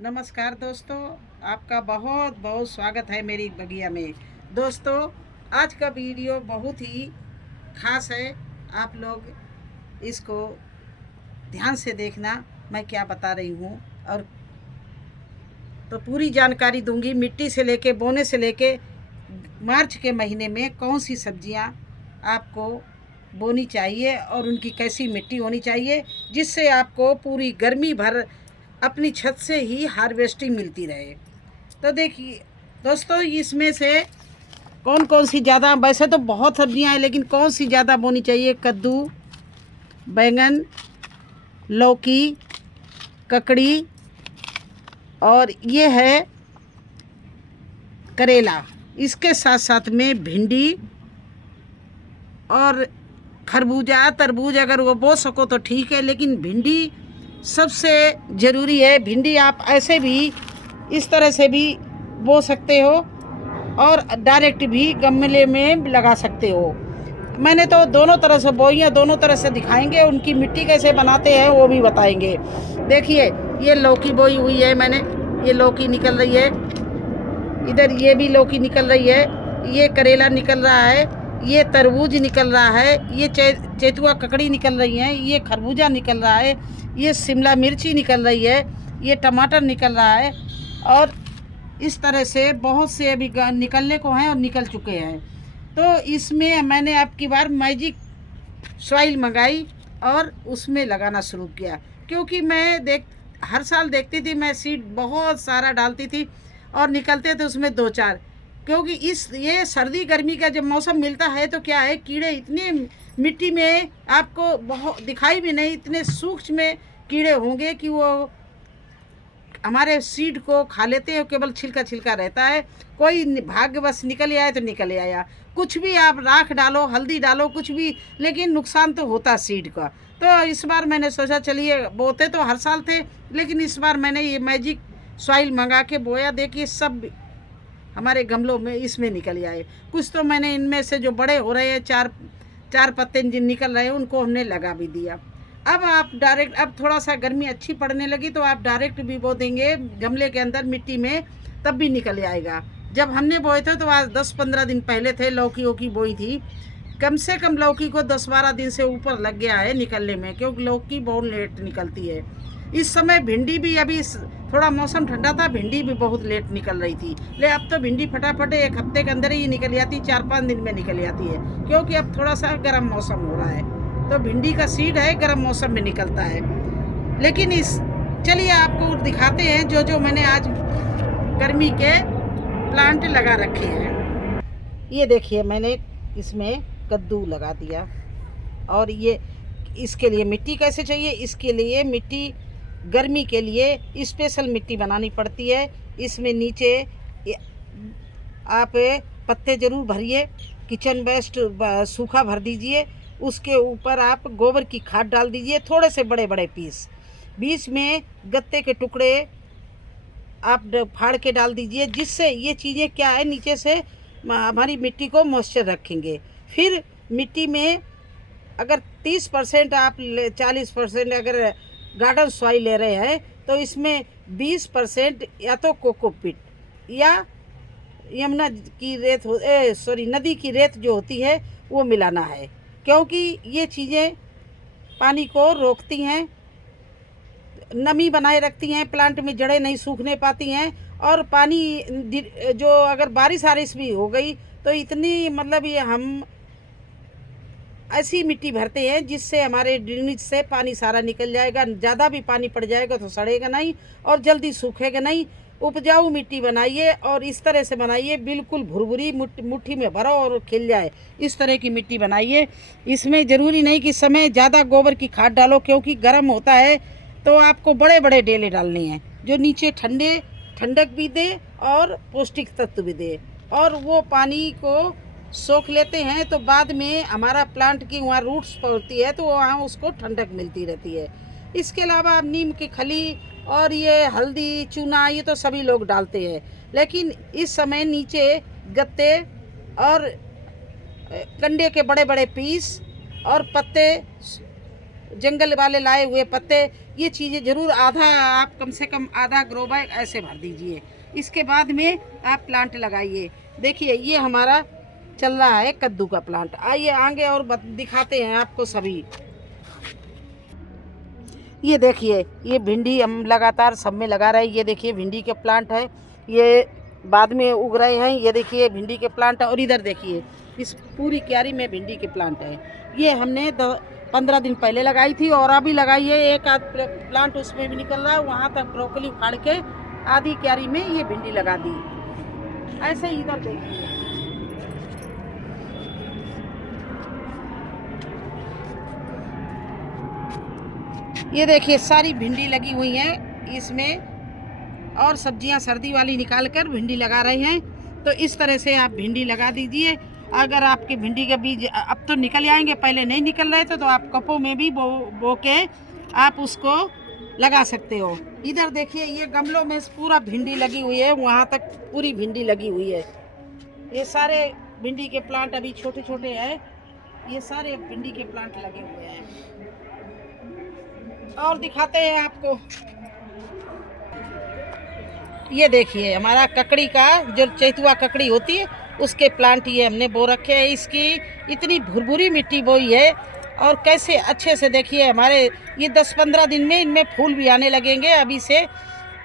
नमस्कार दोस्तों, आपका बहुत बहुत स्वागत है मेरी बगिया में। दोस्तों, आज का वीडियो बहुत ही खास है। आप लोग इसको ध्यान से देखना, मैं क्या बता रही हूँ और तो पूरी जानकारी दूंगी। मिट्टी से लेके बोने से लेके मार्च के महीने में कौन सी सब्जियाँ आपको बोनी चाहिए और उनकी कैसी मिट्टी होनी चाहिए, जिससे आपको पूरी गर्मी भर अपनी छत से ही हार्वेस्टिंग मिलती रहे। तो देखिए दोस्तों, इसमें से कौन कौन सी ज़्यादा, वैसे तो बहुत सब्जियां हैं लेकिन कौन सी ज़्यादा बोनी चाहिए। कद्दू, बैंगन, लौकी, ककड़ी और ये है करेला। इसके साथ साथ में भिंडी और खरबूजा, तरबूज अगर वो बो सको तो ठीक है, लेकिन भिंडी सबसे ज़रूरी है। भिंडी आप ऐसे भी इस तरह से भी बो सकते हो और डायरेक्ट भी गमले में लगा सकते हो। मैंने तो दोनों तरह से बोई है, दोनों तरह से दिखाएंगे। उनकी मिट्टी कैसे बनाते हैं वो भी बताएंगे। देखिए, ये लौकी बोई हुई है मैंने, ये लौकी निकल रही है, इधर ये भी लौकी निकल रही है, ये करेला निकल रहा है, ये तरबूज निकल रहा है, ये चेतुआ ककड़ी निकल रही है, ये खरबूजा निकल रहा है, ये शिमला मिर्ची निकल रही है, ये टमाटर निकल रहा है। और इस तरह से बहुत से अभी निकलने को हैं और निकल चुके हैं। तो इसमें मैंने अब की बार मैजिक सॉइल मंगाई और उसमें लगाना शुरू किया, क्योंकि मैं हर साल देखती थी, मैं सीड बहुत सारा डालती थी और निकलते थे उसमें 2-4। क्योंकि ये सर्दी गर्मी का जब मौसम मिलता है तो क्या है, कीड़े इतने मिट्टी में आपको बहुत दिखाई भी नहीं, इतने सूक्ष्म कीड़े होंगे कि वो हमारे सीड को खा लेते हैं। केवल छिलका छिलका रहता है, कोई भाग्यवश निकल आया तो निकल आया। कुछ भी आप राख डालो, हल्दी डालो, कुछ भी, लेकिन नुकसान तो होता सीड का। तो इस बार मैंने सोचा चलिए, बोते तो हर साल थे, लेकिन इस बार मैंने ये मैजिक सॉइल मंगा के बोया। देखिए, सब हमारे गमलों में इसमें निकल आए। कुछ तो मैंने इनमें से जो बड़े हो रहे हैं, चार चार पत्ते जिन निकल रहे हैं, उनको हमने लगा भी दिया। अब आप डायरेक्ट, अब थोड़ा सा गर्मी अच्छी पड़ने लगी तो आप डायरेक्ट भी बो देंगे गमले के अंदर मिट्टी में, तब भी निकल आएगा। जब हमने बोए थे तो आज 10-15 दिन पहले थे, लौकी वोकी बोई थी। कम से कम लौकी को 10-12 दिन से ऊपर लग गया है निकलने में, क्योंकि लौकी बहुत लेट निकलती है। इस समय भिंडी भी, अभी थोड़ा मौसम ठंडा था, भिंडी भी बहुत लेट निकल रही थी। ले अब तो भिंडी फटाफट 1 हफ्ते के अंदर ही निकल जाती, 4-5 दिन में निकल जाती है, क्योंकि अब थोड़ा सा गर्म मौसम हो रहा है। तो भिंडी का सीड है, गर्म मौसम में निकलता है। लेकिन चलिए आपको दिखाते हैं जो जो मैंने आज गर्मी के प्लांट लगा रखे हैं। ये देखिए, मैंने इसमें कद्दू लगा दिया। और ये इसके लिए मिट्टी कैसे चाहिए, इसके लिए मिट्टी गर्मी के लिए स्पेशल मिट्टी बनानी पड़ती है। इसमें नीचे आप पत्ते ज़रूर भरिए, किचन वेस्ट सूखा भर दीजिए। उसके ऊपर आप गोबर की खाद डाल दीजिए, थोड़े से बड़े बड़े पीस। बीच में गत्ते के टुकड़े आप फाड़ के डाल दीजिए, जिससे ये चीज़ें क्या है, नीचे से हमारी मिट्टी को मॉइस्चर रखेंगे। फिर मिट्टी में अगर 30% आप 40% अगर गार्डन सॉइल ले रहे हैं, तो इसमें 20% या तो कोकोपीट या यमुना की रेत नदी की रेत जो होती है वो मिलाना है, क्योंकि ये चीज़ें पानी को रोकती हैं, नमी बनाए रखती हैं, प्लांट में जड़ें नहीं सूखने पाती हैं। और पानी जो अगर बारिश भी हो गई तो इतनी, मतलब ये हम ऐसी मिट्टी भरते हैं जिससे हमारे ड्रेनेज से पानी सारा निकल जाएगा। ज़्यादा भी पानी पड़ जाएगा तो सड़ेगा नहीं और जल्दी सूखेगा नहीं। उपजाऊ मिट्टी बनाइए और इस तरह से बनाइए, बिल्कुल भुरभुरी मुट्ठी में भरो और खिल जाए, इस तरह की मिट्टी बनाइए। इसमें ज़रूरी नहीं कि समय ज़्यादा गोबर की खाद डालो, क्योंकि गर्म होता है तो आपको बड़े बड़े डेले डालने हैं जो नीचे ठंडक भी दे और पौष्टिक तत्व भी दे, और वो पानी को सोख लेते हैं। तो बाद में हमारा प्लांट की वहाँ रूट्स पड़ती है तो वहाँ उसको ठंडक मिलती रहती है। इसके अलावा आप नीम की खली और ये हल्दी, चूना, ये तो सभी लोग डालते हैं, लेकिन इस समय नीचे गत्ते और कंडे के बड़े बड़े पीस और पत्ते, जंगल वाले लाए हुए पत्ते, ये चीज़ें ज़रूर आधा, आप कम से कम आधा ग्रो बैग ऐसे भर दीजिए। इसके बाद में आप प्लांट लगाइए। देखिए ये हमारा चल रहा है कद्दू का प्लांट। आइए आगे और दिखाते हैं आपको सभी। ये देखिए ये भिंडी हम लगातार सब में लगा रहे हैं। ये देखिए भिंडी के प्लांट है, ये बाद में उग रहे हैं। ये देखिए भिंडी के प्लांट है। और इधर देखिए इस पूरी क्यारी में भिंडी के प्लांट है। ये हमने 15 दिन पहले लगाई थी और अभी लगाई है। एक आध प्लांट उसमें भी निकल रहा है। वहाँ तक ब्रोकली उखाड़ के आधी क्यारी में ये भिंडी लगा दी। ऐसे इधर देखिए ये देखिए सारी भिंडी लगी हुई है इसमें, और सब्जियां सर्दी वाली निकाल कर भिंडी लगा रहे हैं। तो इस तरह से आप भिंडी लगा दीजिए। अगर आपके भिंडी के बीज अब तो निकल आएंगे, पहले नहीं निकल रहे थे, तो आप कपों में भी बो के आप उसको लगा सकते हो। इधर देखिए ये गमलों में पूरा भिंडी लगी हुई है, वहाँ तक पूरी भिंडी लगी हुई है। ये सारे भिंडी के प्लांट अभी छोटे छोटे हैं। ये सारे भिंडी के प्लांट लगे हुए हैं। और दिखाते हैं आपको। ये देखिए हमारा ककड़ी का जो चैतुआ ककड़ी होती है उसके प्लांट ये हमने बो रखे हैं। इसकी इतनी भुरभुरी मिट्टी बोई है और कैसे अच्छे से देखिए हमारे ये 10-15 दिन में इनमें फूल भी आने लगेंगे। अभी से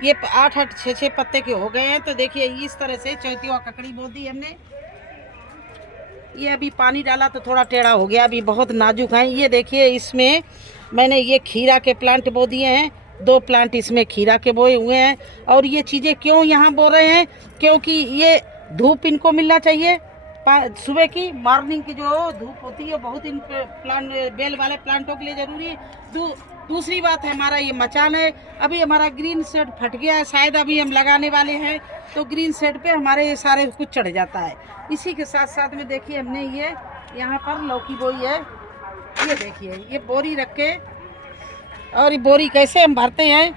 ये 8-8 6-6 पत्ते के हो गए हैं। तो देखिए इस तरह से चैतुआ ककड़ी बो दी हमने। ये अभी पानी डाला तो थोड़ा टेढ़ा हो गया, अभी बहुत नाजुक है। ये देखिए इसमें मैंने ये खीरा के प्लांट बो दिए हैं। 2 प्लांट इसमें खीरा के बोए हुए हैं। और ये चीज़ें क्यों यहाँ बो रहे हैं, क्योंकि ये धूप इनको मिलना चाहिए। सुबह की मॉर्निंग की जो धूप होती है बहुत इन प्लांट बेल वाले प्लांटों के लिए ज़रूरी है। दूसरी बात है हमारा ये मचान है। अभी हमारा ग्रीन शेड फट गया है, शायद अभी हम लगाने वाले हैं तो ग्रीन शेड पे हमारे ये सारे कुछ चढ़ जाता है। इसी के साथ साथ में देखिए हमने ये यहाँ पर लौकी बोई है। ये देखिए ये बोरी रख के, और ये बोरी कैसे हम भरते हैं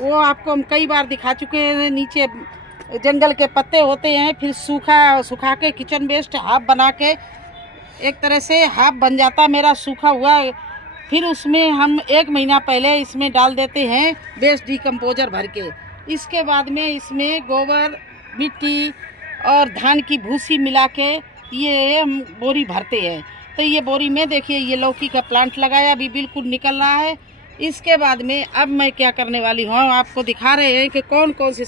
वो आपको हम कई बार दिखा चुके हैं। नीचे जंगल के पत्ते होते हैं, फिर सुखा के किचन वेस्ट हाफ बना के, एक तरह से हाफ बन जाता मेरा सूखा हुआ। फिर उसमें हम 1 महीना पहले इसमें डाल देते हैं वेस्ट डिकम्पोजर भर के। इसके बाद में इसमें गोबर मिट्टी और धान की भूसी मिला के ये हम बोरी भरते हैं। तो ये बोरी में देखिए ये लौकी का प्लांट लगाया, अभी बिल्कुल निकल रहा है। इसके बाद में अब मैं क्या करने वाली हूँ आपको दिखा रहे हैं कि कौन कौन से।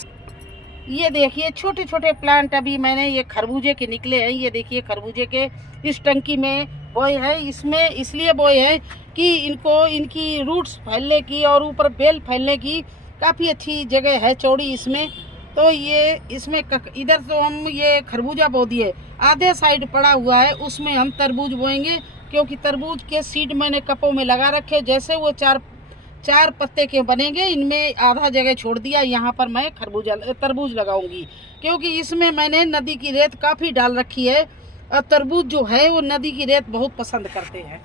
ये देखिए छोटे छोटे प्लांट अभी मैंने ये खरबूजे के निकले हैं। ये देखिए खरबूजे के इस टंकी में बोए हैं। इसमें इसलिए बोए हैं कि इनकी रूट्स फैलने की और ऊपर बेल फैलने की काफ़ी अच्छी जगह है चौड़ी इसमें। तो ये इसमें इधर तो हम ये खरबूजा बो दिए, आधे साइड पड़ा हुआ है उसमें हम तरबूज बोएंगे, क्योंकि तरबूज के सीड मैंने कपों में लगा रखे। जैसे वो चार पत्ते के बनेंगे, इनमें आधा जगह छोड़ दिया, यहाँ पर मैं तरबूज लगाऊंगी, क्योंकि इसमें मैंने नदी की रेत काफ़ी डाल रखी है। और तरबूज जो है वो नदी की रेत बहुत पसंद करते हैं।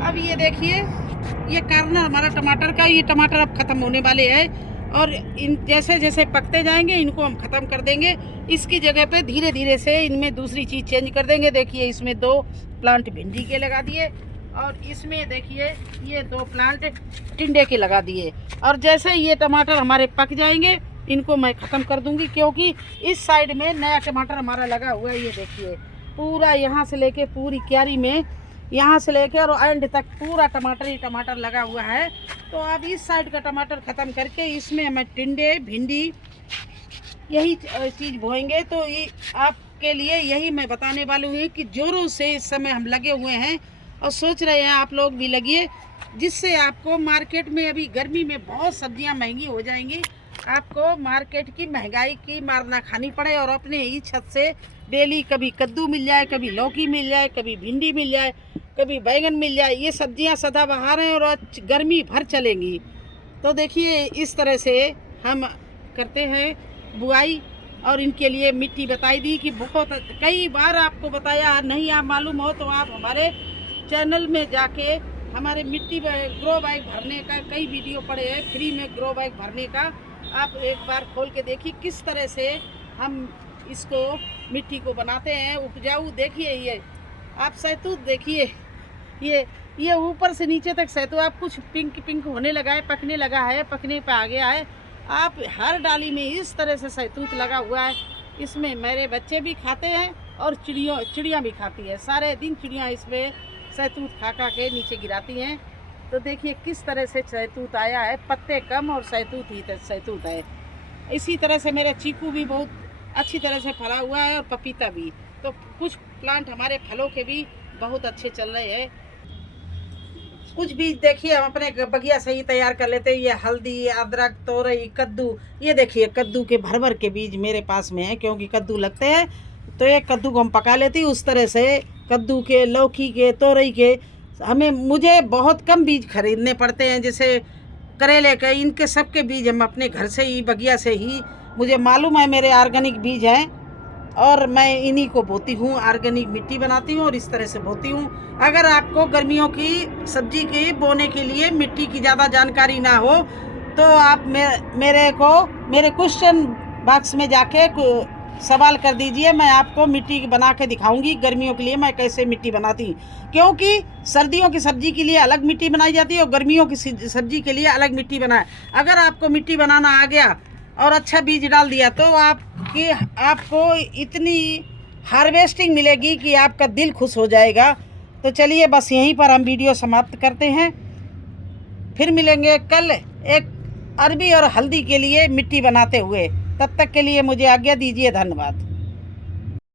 अब ये देखिए ये कार्नर हमारा टमाटर का, ये टमाटर अब ख़त्म होने वाले हैं और इन जैसे जैसे पकते जाएंगे इनको हम ख़त्म कर देंगे। इसकी जगह पे धीरे धीरे से इनमें दूसरी चीज़ चेंज कर देंगे। देखिए इसमें 2 प्लांट भिंडी के लगा दिए और इसमें देखिए ये 2 प्लांट टिंडे के लगा दिए। और जैसे ये टमाटर हमारे पक जाएंगे इनको मैं ख़त्म कर दूंगी, क्योंकि इस साइड में नया टमाटर हमारा लगा हुआ है। ये देखिए पूरा यहाँ से लेके पूरी क्यारी में, यहाँ से लेके और एंड तक पूरा टमाटर ही टमाटर लगा हुआ है। तो अब इस साइड का टमाटर ख़त्म करके इसमें हमें टिंडे भिंडी यही चीज़ बोएंगे। तो ये आपके लिए यही मैं बताने वाली हूँ कि जोरों से इस समय हम लगे हुए हैं और सोच रहे हैं आप लोग भी लगिए, जिससे आपको मार्केट में अभी गर्मी में बहुत सब्जियां महंगी हो जाएंगी, आपको मार्केट की महंगाई की मार ना खानी पड़े और अपने ही छत से डेली कभी कद्दू मिल जाए, कभी लौकी मिल जाए, कभी भिंडी मिल जाए, कभी बैंगन मिल जाए। ये सब्जियां सदाबहार हैं और गर्मी भर चलेंगी। तो देखिए इस तरह से हम करते हैं बुआई। और इनके लिए मिट्टी बताई दी कि बहुत कई बार आपको बताया, नहीं आप मालूम हो तो आप हमारे चैनल में जाके हमारे मिट्टी ग्रो बैग भरने का कई वीडियो पड़े हैं, फ्री में ग्रो बैग भरने का। आप एक बार खोल के देखिए किस तरह से हम इसको मिट्टी को बनाते हैं उपजाऊ। देखिए ये आप सैतूत देखिए, ये ऊपर से नीचे तक सैतूत आप कुछ पिंक पिंक होने लगा है, पकने लगा है, पकने पे आ गया है। आप हर डाली में इस तरह से सैतूत लगा हुआ है। इसमें मेरे बच्चे भी खाते हैं और चिड़िया भी खाती है। सारे दिन चिड़िया इसमें सैतूत खा खा के नीचे गिराती हैं। तो देखिए किस तरह से सैतूत आया है, पत्ते कम और सैतूत ही सैतूत है। इसी तरह से मेरा चीकू भी बहुत अच्छी तरह से फला हुआ है और पपीता भी। तो कुछ प्लांट हमारे फलों के भी बहुत अच्छे चल रहे हैं। कुछ बीज देखिए हम अपने बगिया से ही तैयार कर लेते हैं। ये हल्दी, अदरक, तोरई, कद्दू, ये देखिए कद्दू के भर भर के बीज मेरे पास में है, क्योंकि कद्दू लगते हैं तो ये कद्दू को हम पका लेती हूँ। उस तरह से कद्दू के, लौकी के, तोरई के मुझे बहुत कम बीज खरीदने पड़ते हैं। जैसे करेले के, इनके सब के बीज हम अपने घर से ही, बगिया से ही, मुझे मालूम है मेरे ऑर्गेनिक बीज हैं और मैं इन्हीं को बोती हूँ। ऑर्गेनिक मिट्टी बनाती हूँ और इस तरह से बोती हूँ। अगर आपको गर्मियों की सब्जी की बोने के लिए मिट्टी की ज़्यादा जानकारी ना हो तो आप मेरे क्वेश्चन बॉक्स में जाके सवाल कर दीजिए। मैं आपको मिट्टी बना के दिखाऊंगी गर्मियों के लिए मैं कैसे मिट्टी बनाती हूँ। क्योंकि सर्दियों की सब्जी के लिए अलग मिट्टी बनाई जाती है और गर्मियों की सब्जी के लिए अलग मिट्टी बनाए। अगर आपको मिट्टी बनाना आ गया और अच्छा बीज डाल दिया तो आपको इतनी हार्वेस्टिंग मिलेगी कि आपका दिल खुश हो जाएगा। तो चलिए बस यहीं पर हम वीडियो समाप्त करते हैं। फिर मिलेंगे कल एक अरबी और हल्दी के लिए मिट्टी बनाते हुए। तब तक के लिए मुझे आज्ञा दीजिए। धन्यवाद।